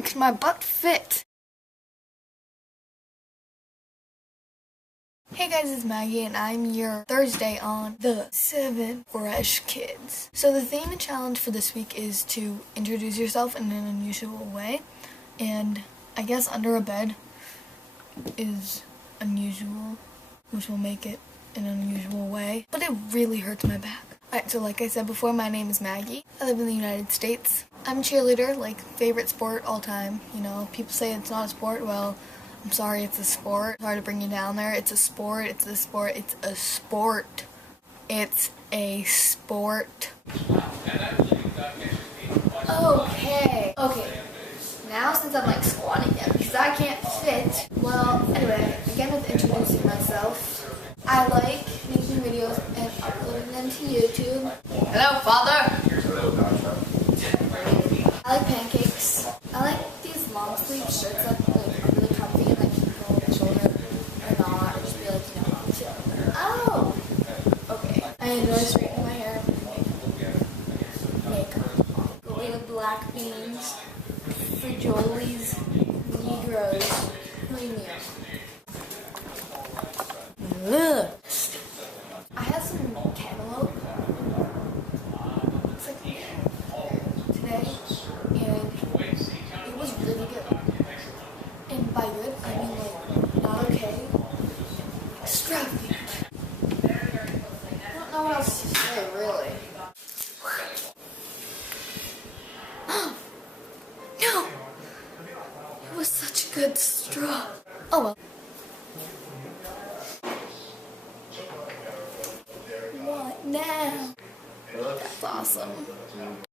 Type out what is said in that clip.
Ooh, can my butt fit? Hey guys, it's Maggie and I'm your Thursday on the 7 Fresh Kids. So the theme and challenge for this week is to introduce yourself in an unusual way. And I guess under a bed is unusual, which will make it an unusual way. But it really hurts my back. Alright, so like I said before, my name is Maggie. I live in the United States. I'm a cheerleader, like favorite sport all time. You know, people say it's not a sport. Well, I'm sorry, it's a sport. Sorry to bring you down there. It's a sport. It's a sport. It's a sport. It's a sport. Okay. Now since I'm like squatting down because I can't fit. Well, anyway, again with introducing myself. I like making videos and uploading them to YouTube. Hello, Father. I like pancakes. I like these long sleeve shirts that like are really comfy and like you can go over the shoulder or not, or just be like, you know, chill. Oh! Okay. I enjoy straightening my hair and makeup. Go eat black beans for Jolie's Negroes premium. Ugh. I had some cantaloupe. It's like today, and it was really good. And by good, I mean like not okay, extravagant. I don't know what else to say, really. No! It was such a good straw. Oh well. What now? That's awesome.